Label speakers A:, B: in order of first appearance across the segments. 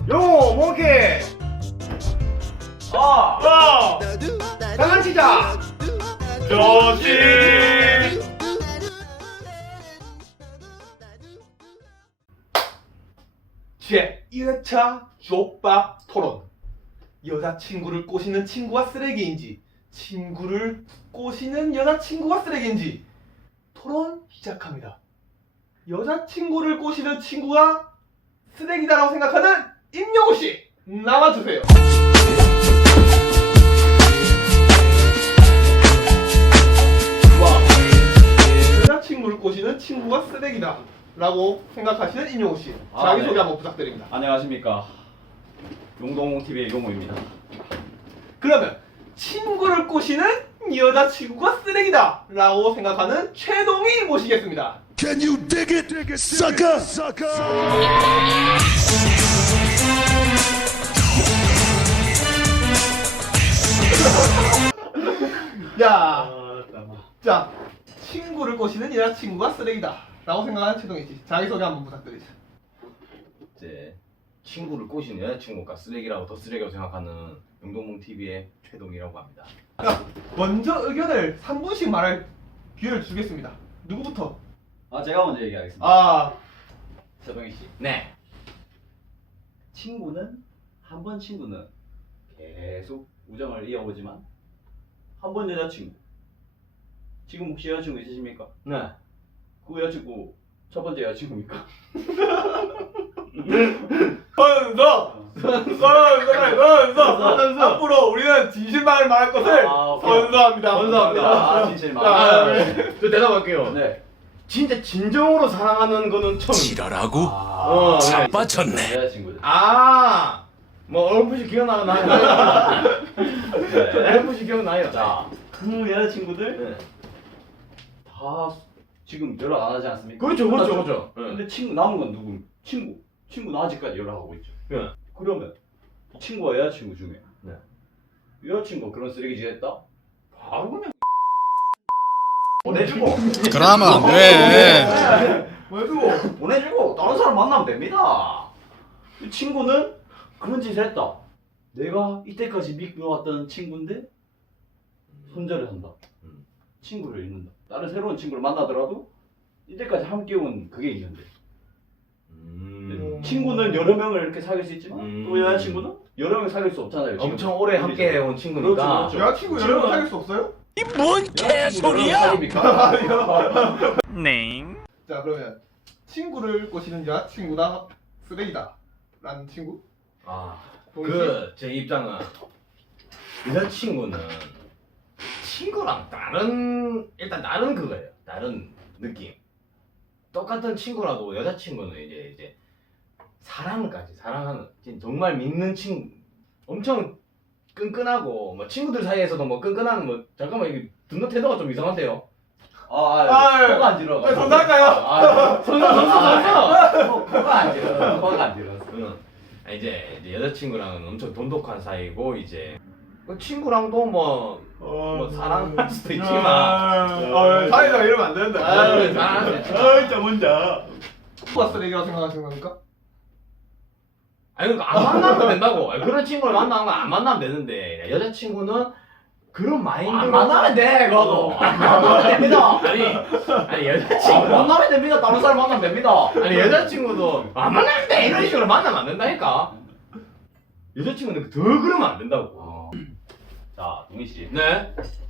A: 요 몽키 장난치자
B: 좋지. 제 1회차 족밥 토론. 여자친구를 꼬시는 친구가 쓰레기인지, 친구를 꼬시는 여자친구가 쓰레기인지 토론 시작합니다. 여자친구를 꼬시는 친구가 쓰레기다라고 생각하는 임영호씨 나와주세요. 여자친구를 꼬시는 친구가 쓰레기다 라고 생각하시는 임영호씨 자기소개
C: 네.
B: 한번 부탁드립니다.
C: 안녕하십니까. 용동TV의 용호입니다.
B: 그러면 친구를 꼬시는 여자친구가 쓰레기다 라고 생각하는 최동희 모시겠습니다.
D: Can you dig it, sucker?
B: 야, 자, 친구를 꼬시는 여자친구가 쓰레기다 라고 생각하는 최동희씨 자기소개 한번 부탁드리죠.
A: 이제 친구를 꼬시는 여자친구가 쓰레기라고 더 쓰레기라고 생각하는 용동몽TV의 최동이라고 합니다.
B: 자, 먼저 의견을 3분씩 말할 기회를 주겠습니다. 누구부터?
C: 제가 먼저 얘기하겠습니다.
A: 최동희 씨. 네.
C: 한 번 친구는 계속 우정을 이어오지만 한 번 여자친구. 지금 혹시 여자친구 있으십니까?
A: 네.
C: 그 여자친구 첫 번째 여자친구입니까?
B: 선서 앞으로 우리는 진실만을 말할 것을 선서합니다.
C: 선서합니다. 진실만.
A: 저 대답할게요.
C: 네.
A: 진짜 진정으로 사랑하는 거는 처음.
D: 지랄하고?
A: 네.
D: 자빠졌네.
C: 여자친구들.
A: 뭐 어렴풋이 기억나요.
C: 네.
A: 어렴풋이 기억나요.
C: 자, 그 여자친구들
A: 네.
C: 다 지금 연락 안 하지 않습니까?
A: 그렇죠. 네.
C: 근데 친구 남은 건 누구? 친구는 아직까지 연락하고 있죠.
A: 네.
C: 그러면 이 친구와 여자친구 중에
A: 네.
C: 여자친구가 그런 쓰레기질 했다? 바로 그냥
A: 보내주고.
D: 그러면 안 돼.
B: 왜주고?
C: 보내주고 다른 사람 만나면 됩니다. 이 친구는 그런 짓을 했다. 내가 이때까지 믿어왔던 친구인데 손절을 한다. 친구를 잃는다. 다른 새로운 친구를 만나더라도 이때까지 함께 온 그게 있는데 친구는 여러 명을 이렇게 사귈 수 있지만 또 여자친구는 여러 명 사귈 수 없잖아요. 지금.
A: 엄청 오래 함께 해온 친구니까.
C: 그렇죠.
B: 여자친구 여러 명 사귈 수 없어요?
D: 뭔
C: 개소리야?
D: 네.
B: 자, 그러면 친구를 꼬시는 여자친구다 쓰레기다 라는 친구?
A: 제 입장은 여자친구는 친구랑 일단 다른 그거예요. 다른 느낌. 똑같은 친구라도 여자친구는 이제 사랑하는 정말 믿는 친구, 엄청 끈끈하고 뭐 친구들 사이에서도 뭐 끈끈한 뭐 잠깐만 이게 듣는 태도가 좀 이상한데요.
C: 코가 안 질러.
B: 선사할까요?
C: 코가 안 질러. 코가 안 질러.
A: 이제 여자친구랑은 엄청 돈독한 사이고 이제 그 친구랑도 뭐 사랑할 수도 있지만
B: 사회가 이러면 안 되는데.
A: 사랑할 수 있지만
B: 진짜 뭔자. 누가 쓰레기라고 생각하시는 겁니까?
A: 아니 그러니까 안 만나면 된다고. 그런 친구를 만나는 건 안 만나면 되는데 여자친구는 그런 마인드로
C: 안 만나면 돼, 그거. 안 만나면 됩니다.
A: 아니 여자친구
C: 만나면 됩니다. 다른 사람 만나면 됩니다.
A: 아니 여자친구도 안 만나면 돼 이런 식으로 만나면 안 된다니까. 여자친구는 더 그러면 안 된다고.
C: 자, 동희 씨.
A: 네.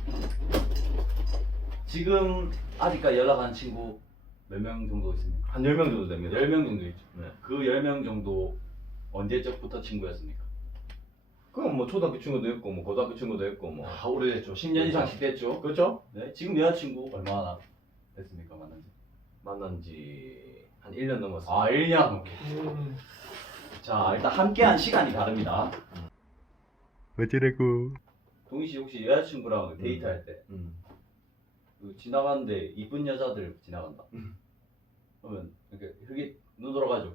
C: 지금 아직까지 연락한 친구 몇 명 정도 있습니까?
A: 한 10명 정도 됩니다.
C: 10명 정도 있죠.
A: 네.
C: 그 10명 정도 언제적부터 친구였습니까?
A: 그럼 뭐 초등학교 친구도 있고 뭐 고등학교 친구도 있고 뭐
C: 오래됐죠. 10년 이상씩 됐죠.
A: 그렇죠?
C: 네. 지금 여자친구 얼마나 됐습니까?
A: 만난 지 한 1년 넘었어요.
C: 1년. 오케이. 자, 일단 함께한 시간이 다릅니다.
D: 어쩌라고?
C: 동희 씨 혹시 여자친구랑 데이트할 때 그 지나가는데 이쁜 여자들 지나간다. 그러면 이렇게 흙이 눈 돌아가죠.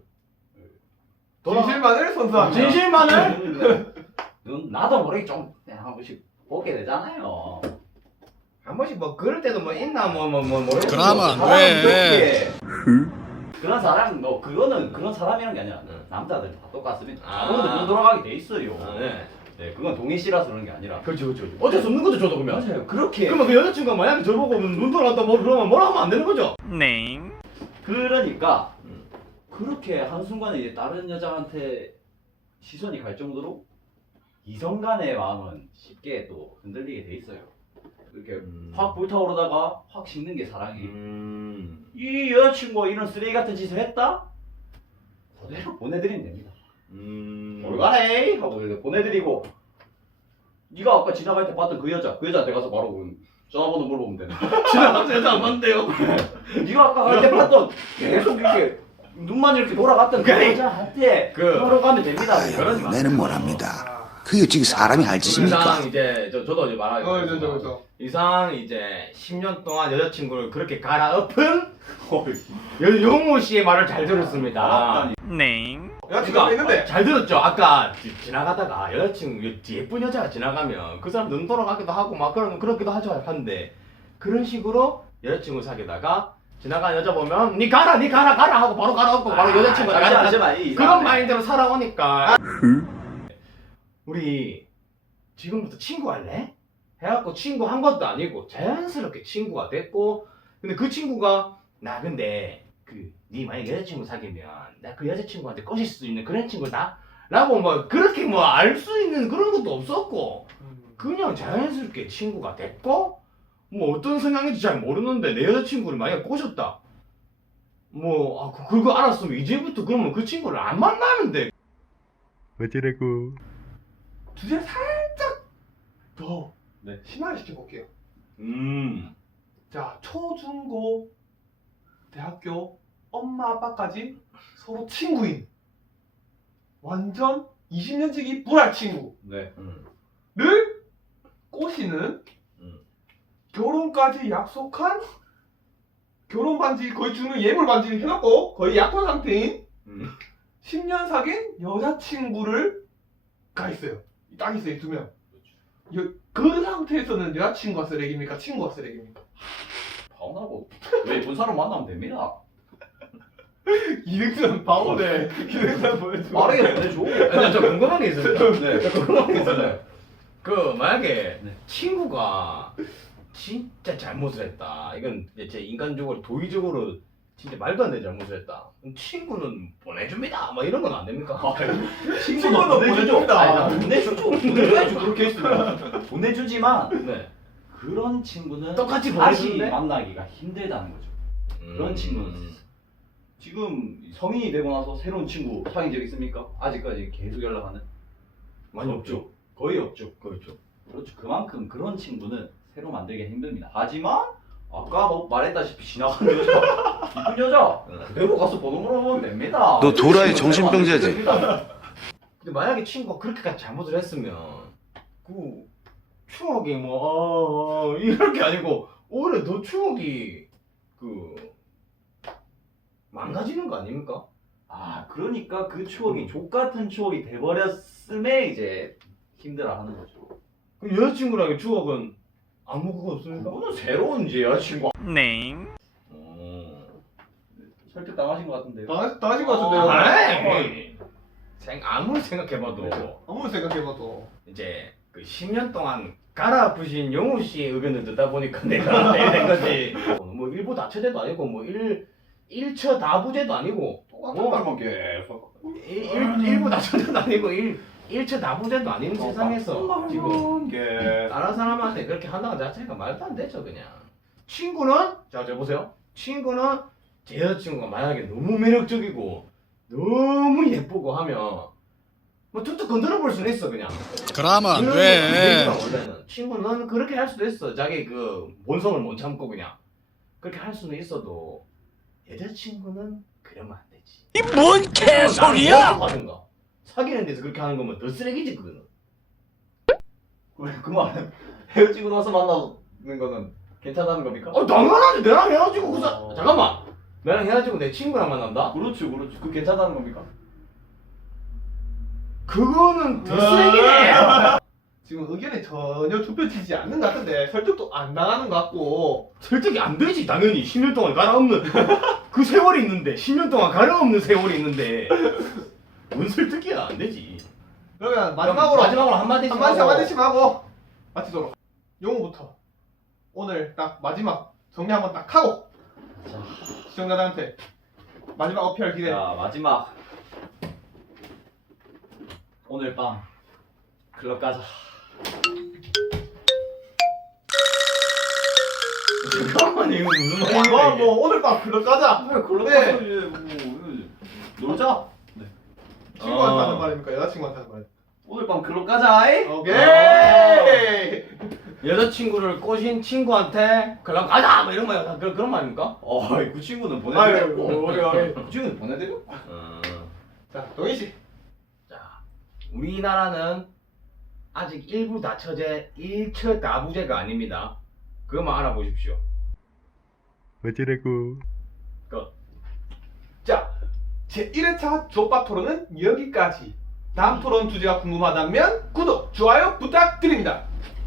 B: 진실만을 선서합니다.
A: 진실만을
C: 눈 나도 모르게 좀 그냥 한 번씩 보게 되잖아요.
A: 한 번씩 뭐 그럴 때도 뭐 있나 뭐
D: 그러면 안 돼.
C: 그런 사람 그거는 그런 사람이란 게 아니라 남자들 다 똑같습니다.
A: 아.
C: 자동으로 눈 돌아가게 돼 있어요.
A: 네.
C: 네, 그건 동의 씨라서 그런 게 아니라.
A: 그렇죠. 어쩔 수 없는 거죠, 저도 그러면.
C: 맞아요. 그렇게.
A: 그러면 그 여자친구가 만약에 저를 보고 눈 돌아갔다 뭐 그러면 뭐라 하면 안 되는 거죠?
C: 그러니까 그렇게 한순간에 이제 다른 여자한테 시선이 갈 정도로 이성 간의 마음은 쉽게 또 흔들리게 돼 있어요. 이렇게 확 불타오르다가 확 식는 게 사랑이에요. 이 여자친구가 이런 쓰레기 같은 짓을 했다? 그대로 보내드리면 됩니다. 올가네 하고 이렇게 보내드리고, 네가 아까 지나갈 때 봤던 그 여자한테 가서 바로 전화번호 물어보면 되네.
A: 지나가면서 여자 안 봤는데요?
C: 네가 아까 갈 때 봤던 계속 이렇게 눈만 이렇게 돌아갔던 그 여자한테 그러러 가면 됩니다.
A: 그러지 마.
D: 내는 뭐랍니다. 그게 어찌 사람이 할 짓입니까?
A: 이상 이제 저도 이제 말하기
B: 저.
A: 이상 이제 10년 동안 여자친구를 그렇게 갈아엎은 용호 씨의 말을 잘 들었습니다.
B: 여자친구가 있는데.
A: 잘 들었죠? 아까 지나가다가 여자친구 예쁜 여자가 지나가면 그 사람 눈 돌아가기도 하고 막 그러기도 하죠 하는데, 그런 식으로 여자친구 사귀다가 지나가는 여자 보면 니 가라 하고 바로 갈아엎고 바로 여자친구 나가는 그런 마인드로 살아오니까 우리 지금부터 친구 할래? 해갖고 친구 한 것도 아니고 자연스럽게 친구가 됐고, 근데 그 친구가 나 근데 니 만약 여자친구 사귀면 나 그 여자친구한테 꼬실 수 있는 그런 친구다? 라고 뭐 그렇게 뭐 알 수 있는 그런 것도 없었고, 그냥 자연스럽게 친구가 됐고, 뭐 어떤 성향인지 잘 모르는데 내 여자친구를 만약 꼬셨다, 뭐 그거 알았으면 이제부터 그러면 그 친구를 안 만나면 돼.
D: 어쩌라고.
B: 주제 살짝 더
C: 네.
B: 심화를 시켜볼게요.
A: 음.
B: 자, 초중고 대학교 엄마 아빠까지 서로 친구인 완전 20년지기 불알 친구를
C: 네.
B: 꼬시는 결혼까지 약속한 결혼 반지 거의 주는 예물 반지를 해놓고 거의 약혼 상태인 10년 사귄 여자친구를 가 있어요. 딱 있어요, 이 두 명. 그 상태에서는 여자친구가 쓰레기입니까? 친구가 쓰레기입니까?
C: 바보나고 왜 본 사람 만나면 됩니다.
B: 이등선 바보네. 이등선 보여줘.
C: 빠르게 보내줘.
A: 저 궁금한 게 있어요.
C: 네.
A: 저 궁금한 게 있어요. 그 만약에
C: 네.
A: 친구가 진짜 잘못을 했다, 이건 이제 제 인간적으로 도의적으로 진짜 말도 안 되는 잘못을 했다, 그럼 친구는 보내줍니다 뭐 이런 건 안 됩니까?
B: 친구는 보내줍니다.
C: 아니, 나 보내주죠. 보내줘야죠. 그렇게 했으면 보내주지만
A: 네.
C: 그런 친구는
A: 똑같이
C: 다시
A: 보내주는데?
C: 만나기가 힘들다는 거죠. 그런 친구는 지금 성인이 되고 나서 새로운 친구 사귄 적 있습니까? 아직까지 계속 연락하는?
A: 많이 없죠.
C: 거의 없죠.
A: 그렇죠.
C: 그렇죠. 그만큼 그런 친구는 새로 만들기 힘듭니다. 하지만 아까 뭐 말했다시피 지나가는 여자, 이쁜 여자 그대로 가서 번호 물어보면 됩니다.
D: 너 도라이 정신병자지?
A: 근데 만약에 친구가 그렇게까지 잘못을 했으면 그 추억이 뭐 이럴 게 아니고 오히려 더 추억이 망가지는 거 아닙니까?
C: 아, 그러니까 그 추억이 족같은 추억이 돼버렸음에 이제 힘들어하는 거죠.
A: 그 여자친구랑의 추억은 아무 그거 없습니까?
C: 그거는 새로운 이제 여자친구.
D: 네.
C: 설득 당하신 것 같은데요.
B: 당하신 것 같은데요?
A: 아이, 아무리 생각해봐도
B: 아무리 생각해봐도.
A: 이제 그 10년 동안 갈아엎으신 용우 씨의 의견을 듣다 보니까 내가 내는 거지. 뭐 일부 다처제도 아니고 뭐 일처 다부제도 아니고
C: 똑같은 말만 계속.
A: 일부 다처제도 아니고 일처 다부제도 아닌 세상에서 지금 다른 사람한테 그렇게 한다는 자체가 말도 안 되죠. 그냥 친구는 자 보세요. 친구는 제 여자친구가 만약에 너무 매력적이고 너무 예쁘고 하면 뭐 툭툭 건드려 볼 수는 있어. 그냥
D: 그러면 안
A: 그런
D: 돼.
A: 건 원래는 친구는 그렇게 할 수도 있어. 자기 그 본성을 못 참고 그냥 그렇게 할 수는 있어도 여자친구는 그러면 안 되지.
D: 이 뭔 개소리야!
A: 하든가 사귀는 데서 그렇게 하는 거면 더 쓰레기지 그거는.
C: 왜 그 말은 헤어지고 나서 만나는 거는 괜찮다는 겁니까?
A: 당연하지. 내랑 헤어지고 잠깐만, 내랑 헤어지고 내 친구랑 만난다?
C: 그렇죠. 그 괜찮다는 겁니까?
A: 그거는 더 쓰레기네.
B: 지금 의견에 전혀 좁혀지지 않는 것 같은데 설득도 안 당하는 것 같고.
A: 설득이 안 되지. 당연히 10년 동안 갈아엎는 그 세월이 있는데, 10년 동안 갈아엎는 세월이 있는데 뭔 설득이야 안 되지.
B: 그러면 마지막으로
A: 한마디씩
B: 한마디씩 하고 마치도록. 용우부터 오늘 딱 마지막 정리 한번 딱 하고
C: 자,
B: 시청자들한테 마지막 어필할 기회.
C: 자 마지막 오늘 밤 클럽 가자.
A: 잠깐만 이거 무슨 말이야?
B: 뭐 오늘 밤 클럽 가자.
C: 클럽
B: 네.
C: 가자 이제 뭐 놀자.
B: 친구한테 하는 말입니까? 여자친구한테 하는 말입니까?
C: 오늘 밤 클럽 가자. 이?
B: 오케이.
A: 여자친구를 꼬신 친구한테 그럼 가자 뭐 이런 거야. 그런 말입니까?
C: 그 친구는
B: 아유,
C: 보내드렸고.
B: 오케이.
C: 그 친구는 보내드렸고.
B: 자, 동희 씨.
A: 자, 우리나라는 아직 일부 다처제, 일처다부제가 아닙니다. 그것만 알아보십시오.
D: 어쩌라고.
B: 자, 제 1회차 족밥 토론은 여기까지. 다음 토론 주제가 궁금하다면 구독, 좋아요 부탁드립니다.